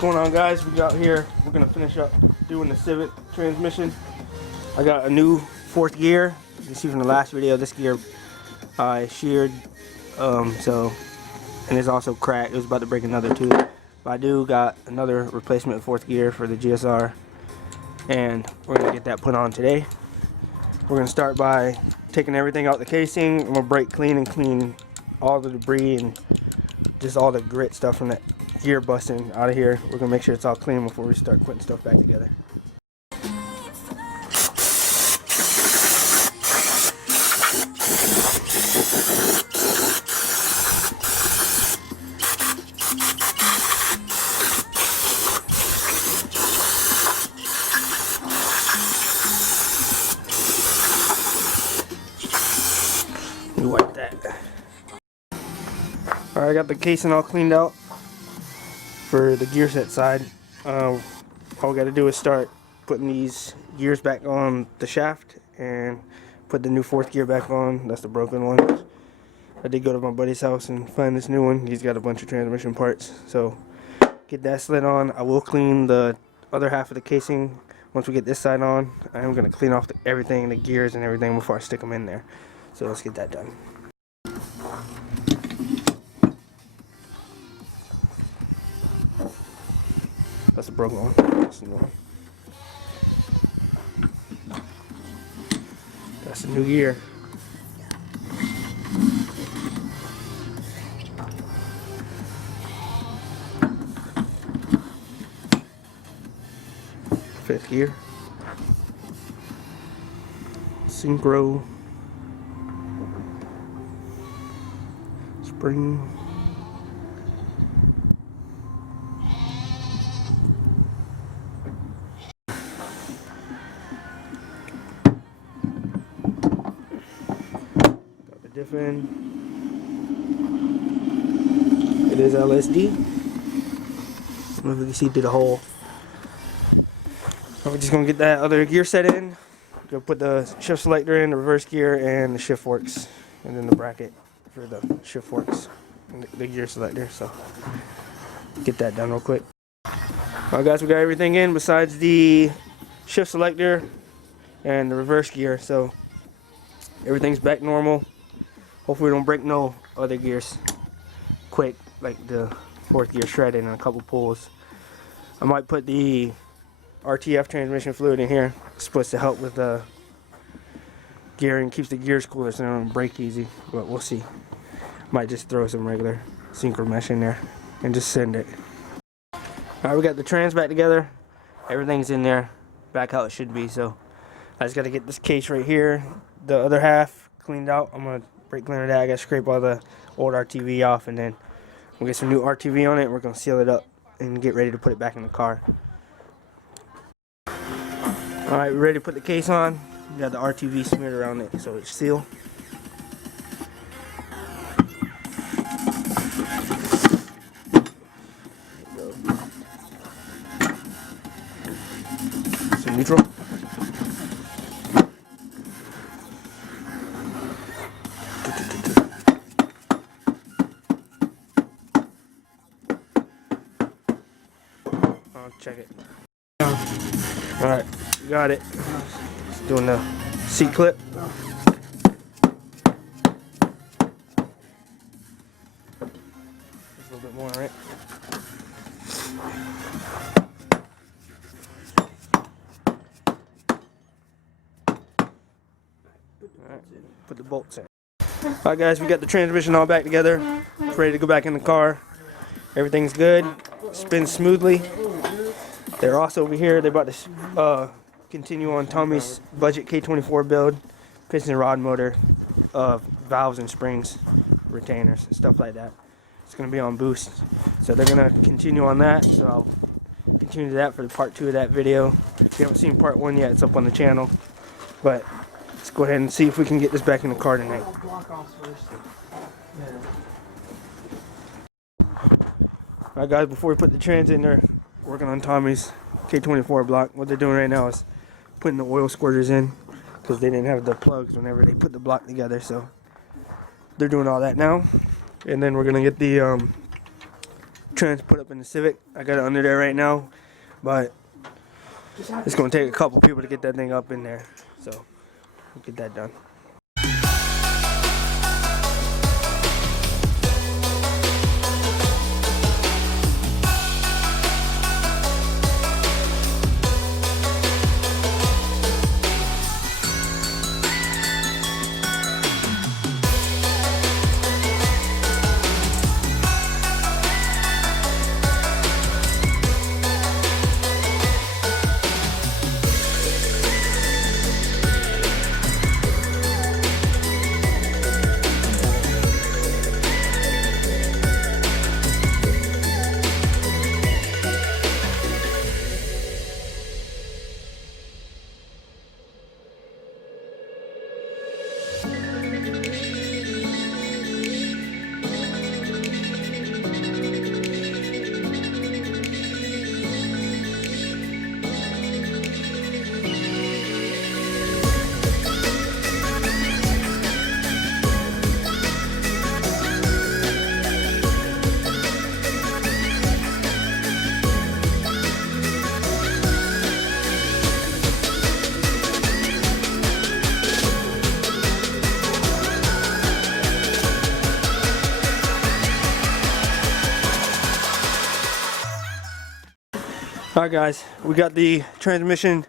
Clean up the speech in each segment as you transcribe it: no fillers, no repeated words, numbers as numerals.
What's going on, guys? We got here, we're gonna finish up doing the Civic transmission. I got a new fourth gear. You can see from the last video, this gear I sheared, and it's also cracked. It was about to break another tooth, but I do got another replacement fourth gear for the GSR, and we're gonna get that put on today. We're gonna start by taking everything out the casing. I'm gonna brake clean and clean all the debris and just all the grit stuff from that gear busting out of here. We're gonna make sure it's all clean before we start putting stuff back together. Let me wipe that. Alright, I got the casing all cleaned out for the gear set side. All we got to do is start putting these gears back on the shaft and put the new fourth gear back on. That's the broken one. I did go to my buddy's house and find this new one. He's got a bunch of transmission parts, so get that slid on. I will clean the other half of the casing once we get this side on. I am going to clean off everything, the gears and everything, before I stick them in there. So let's get that done. That's a broken one. That's a new one. That's a new gear. Fifth gear. Synchro. Spring. Different. It is LSD. I don't know if you can see through the hole. We're just gonna get that other gear set in. Go put the shift selector in, the reverse gear, and the shift forks, and then the bracket for the shift forks and the gear selector. So get that done real quick. Alright, guys, we got everything in besides the shift selector and the reverse gear. So everything's back normal. Hopefully we don't break no other gears quick, like the fourth gear shredded and a couple pulls. I might put the RTF transmission fluid in here. It's supposed to help with the gearing, keeps the gears cooler so they don't break easy, but we'll see. Might just throw some regular synchro mesh in there and just send it. Alright, we got the trans back together. Everything's in there, back how it should be, so I just got to get this case right here, the other half cleaned out. I'm going to brake cleaner that. I got to scrape all the old RTV off, and then we'll get some new RTV on it. We're going to seal it up and get ready to put it back in the car. Alright, we're ready to put the case on. We got the RTV smeared around it so it's sealed. Some neutral. Check it. Alright, got it. Just doing the seat clip. Just a little bit more, right? Alright, put the bolts in. Alright, guys, we got the transmission all back together. It's ready to go back in the car. Everything's good. Spins smoothly. They're also over here. They're about to continue on Tommy's budget K24 build, piston rod motor, valves and springs. retainers and stuff like that. It's going to be on boost, so they're going to continue on that. So I'll continue that for the part 2 of that video. If you haven't seen part 1 yet, it's up on the channel. But let's go ahead and see if we can get this back in the car tonight. Alright guys, before we put the trans in there, working on Tommy's K24 block. What they're doing right now is putting the oil squirters in, because they didn't have the plugs whenever they put the block together. So they're doing all that now. And then we're going to get the trans put up in the Civic. I got it under there right now, but it's going to take a couple people to get that thing up in there. So we'll get that done. Alright guys, we got the transmission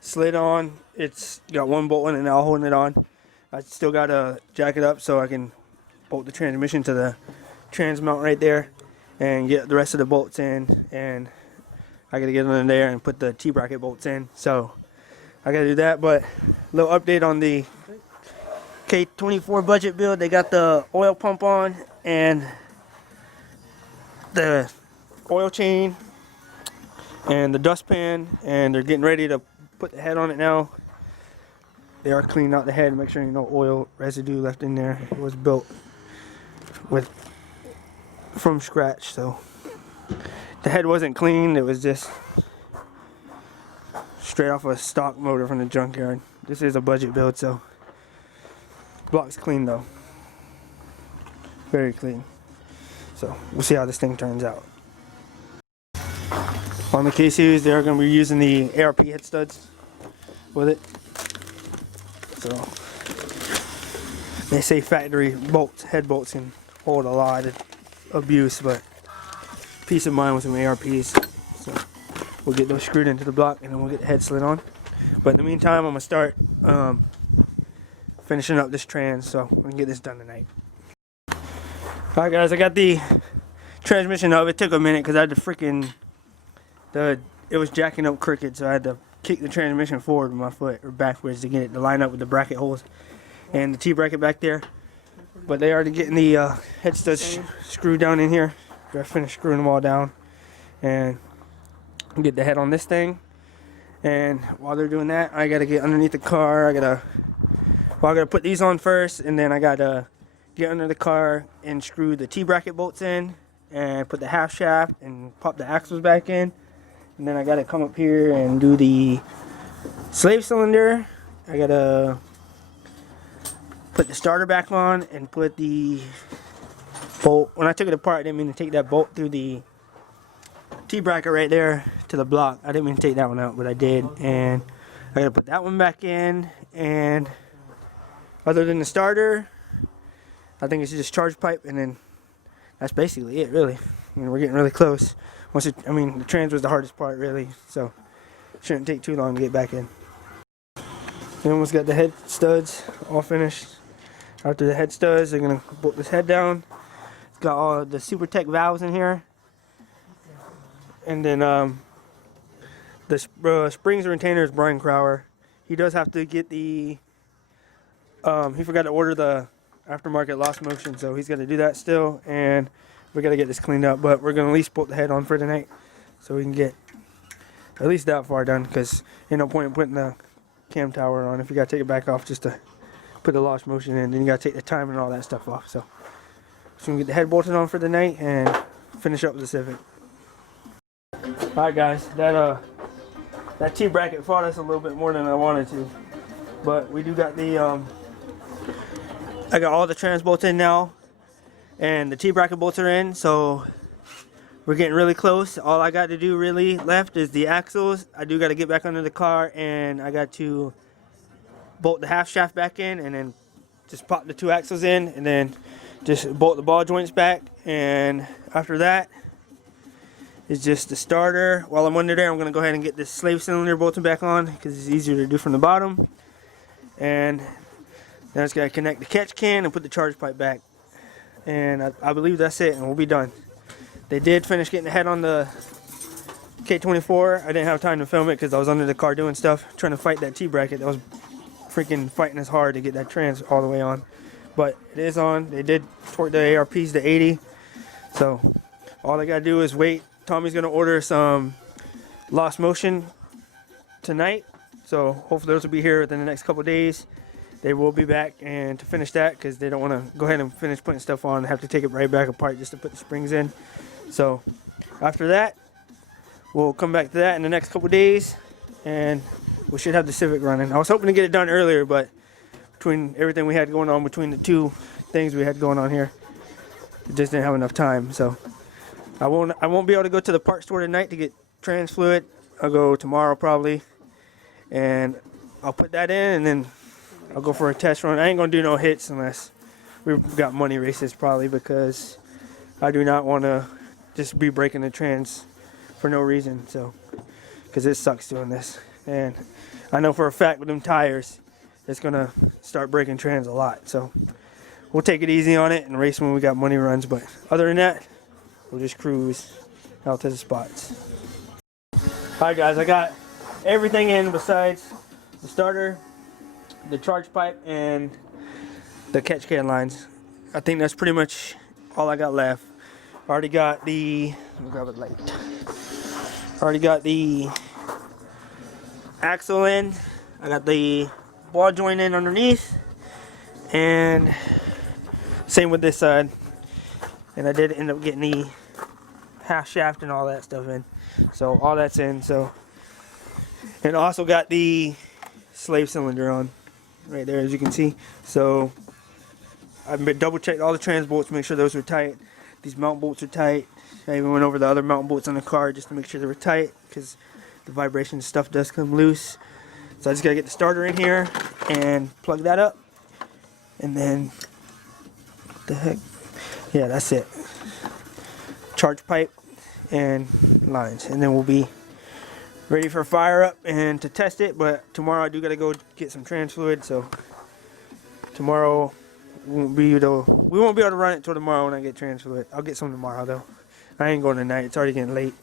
slid on. It's got one bolt in it now holding it on. I still got to jack it up so I can bolt the transmission to the trans mount right there and get the rest of the bolts in, and I got to get it in there and put the T-bracket bolts in. So I got to do that. But a little update on the K24 budget build. They got the oil pump on and the oil chain and the dustpan, and they're getting ready to put the head on it now. They are cleaning out the head, make sure no oil residue left in there. It was built from scratch, so the head wasn't clean. It was just straight off a stock motor from the junkyard. This is a budget build, so block's clean though, very clean. So we'll see how this thing turns out. On the K series, they're going to be using the ARP head studs with it. So they say factory bolts, head bolts can hold a lot of abuse, but peace of mind with some ARPs. So we'll get those screwed into the block and then we'll get the head slid on. But in the meantime, I'm going to start finishing up this trans so we can get this done tonight. Alright guys, I got the transmission up. It took a minute because I had to it was jacking up crooked, so I had to kick the transmission forward with my foot, or backwards, to get it to line up with the bracket holes and the T-bracket back there. But they already getting the head studs screwed down in here. I finished screwing them all down and get the head on this thing. And while they're doing that, I gotta get underneath the car. I gotta put these on first, and then I gotta get under the car and screw the T-bracket bolts in and put the half shaft and pop the axles back in. And then I gotta come up here and do the slave cylinder. I gotta put the starter back on and put the bolt. When I took it apart, I didn't mean to take that bolt through the T-bracket right there to the block. I didn't mean to take that one out, but I did. And I gotta put that one back in. And other than the starter, I think it's just charge pipe, and then that's basically it, really. I mean, we're getting really close. The trans was the hardest part, really, so it shouldn't take too long to get back in. We almost got the head studs all finished. After the head studs, they're gonna bolt this head down. It's got all the Super Tech valves in here, and then the springs and retainer is Brian Crower. He does have to get the. He forgot to order the aftermarket lost motion, so he's got to do that still, and we got to get this cleaned up. But we're gonna at least bolt the head on for tonight, so we can get at least that far done. Because ain't no point in putting the cam tower on if you got to take it back off just to put the lost motion in. Then you got to take the time and all that stuff off. So we can get the head bolted on for the night and finish up with the Civic. All right, guys, that T-bracket fought us a little bit more than I wanted to, but we do got the I got all the trans bolts in now, and the T-bracket bolts are in, so we're getting really close. All I got to do really left is the axles. I do got to get back under the car, and I got to bolt the half shaft back in, and then just pop the 2 axles in, and then just bolt the ball joints back. And after that is just the starter. While I'm under there, I'm going to go ahead and get this slave cylinder bolted back on because it's easier to do from the bottom. And then I just got to connect the catch can and put the charge pipe back. And I believe that's it, and we'll be done. They did finish getting the head on the K24. I didn't have time to film it because I was under the car doing stuff, trying to fight that T-bracket that was freaking fighting us hard to get that trans all the way on. But it is on. They did torque the ARPs to 80. So all I got to do is wait. Tommy's going to order some lost motion tonight. So hopefully those will be here within the next couple days. They will be back and to finish that because they don't want to go ahead and finish putting stuff on and have to take it right back apart just to put the springs in. So after that, we'll come back to that in the next couple days, and we should have the Civic running. I was hoping to get it done earlier, but between everything we had going on between the 2 things we had going on here, it just didn't have enough time. So I won't be able to go to the parts store tonight to get trans fluid. I'll go tomorrow probably, and I'll put that in, and then I'll go for a test run. I ain't gonna do no hits unless we've got money races, probably, because I do not want to just be breaking the trans for no reason. So because it sucks doing this, and I know for a fact with them tires it's gonna start breaking trans a lot. So we'll take it easy on it and race when we got money runs, but other than that, we'll just cruise out to the spots. Alright guys, I got everything in besides the starter, the charge pipe, and the catch can lines. I think that's pretty much all I got left. Already got the, let me grab a light. Already got the axle in. I got the ball joint in underneath, and same with this side. And I did end up getting the half shaft and all that stuff in. So all that's in. So, and also got the slave cylinder on right there, as you can see. So I've double checked all the trans bolts to make sure those were tight. These mount bolts are tight. I even went over the other mount bolts on the car just to make sure they were tight, because the vibration stuff does come loose. So I just gotta get the starter in here and plug that up, and then what the heck? Yeah, that's it. Charge pipe and lines, and then we'll be ready for fire up and to test it. But tomorrow I do gotta go get some trans fluid, so tomorrow we won't be able to run it till tomorrow when I get trans fluid. I'll get some tomorrow though. I ain't going tonight. It's already getting late.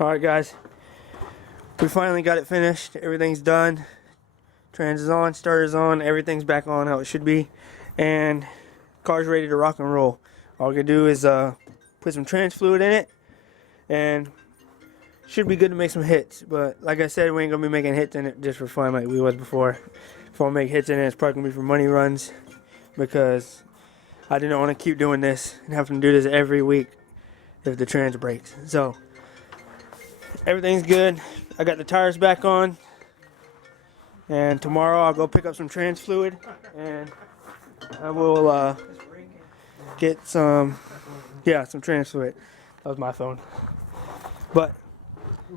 Alright guys, we finally got it finished. Everything's done. Trans is on, starter's on, everything's back on how it should be. And car's ready to rock and roll. All we gotta do is put some trans fluid in it and should be good to make some hits. But like I said, we ain't gonna be making hits in it just for fun like we was before. If I make hits in it, it's probably gonna be for money runs, because I didn't want to keep doing this and having to do this every week if the trans breaks. So everything's good. I got the tires back on, and tomorrow I'll go pick up some trans fluid and I will get some trans fluid. That was my phone. But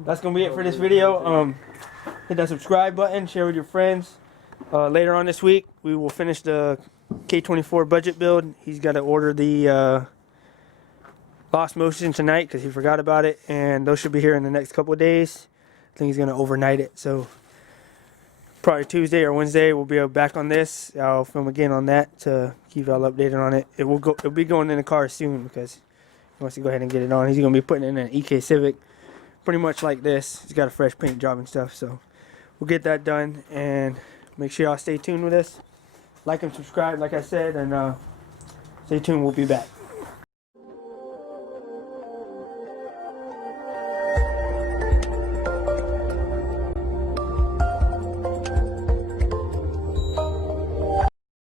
that's gonna be it for this video. Hit that subscribe button, share with your friends. Later on this week we will finish the K24 budget build. He's got to order the lost motion tonight because he forgot about it, and those should be here in the next couple of days. I think he's going to overnight it, so probably Tuesday or Wednesday we'll be back on this. I'll film again on that to keep y'all updated on it. It'll be going in the car soon because he wants to go ahead and get it on. He's going to be putting it in an EK Civic, pretty much like this. He's got a fresh paint job and stuff, so we'll get that done. And make sure y'all stay tuned with us. Like and subscribe, like I said, and stay tuned. We'll be back.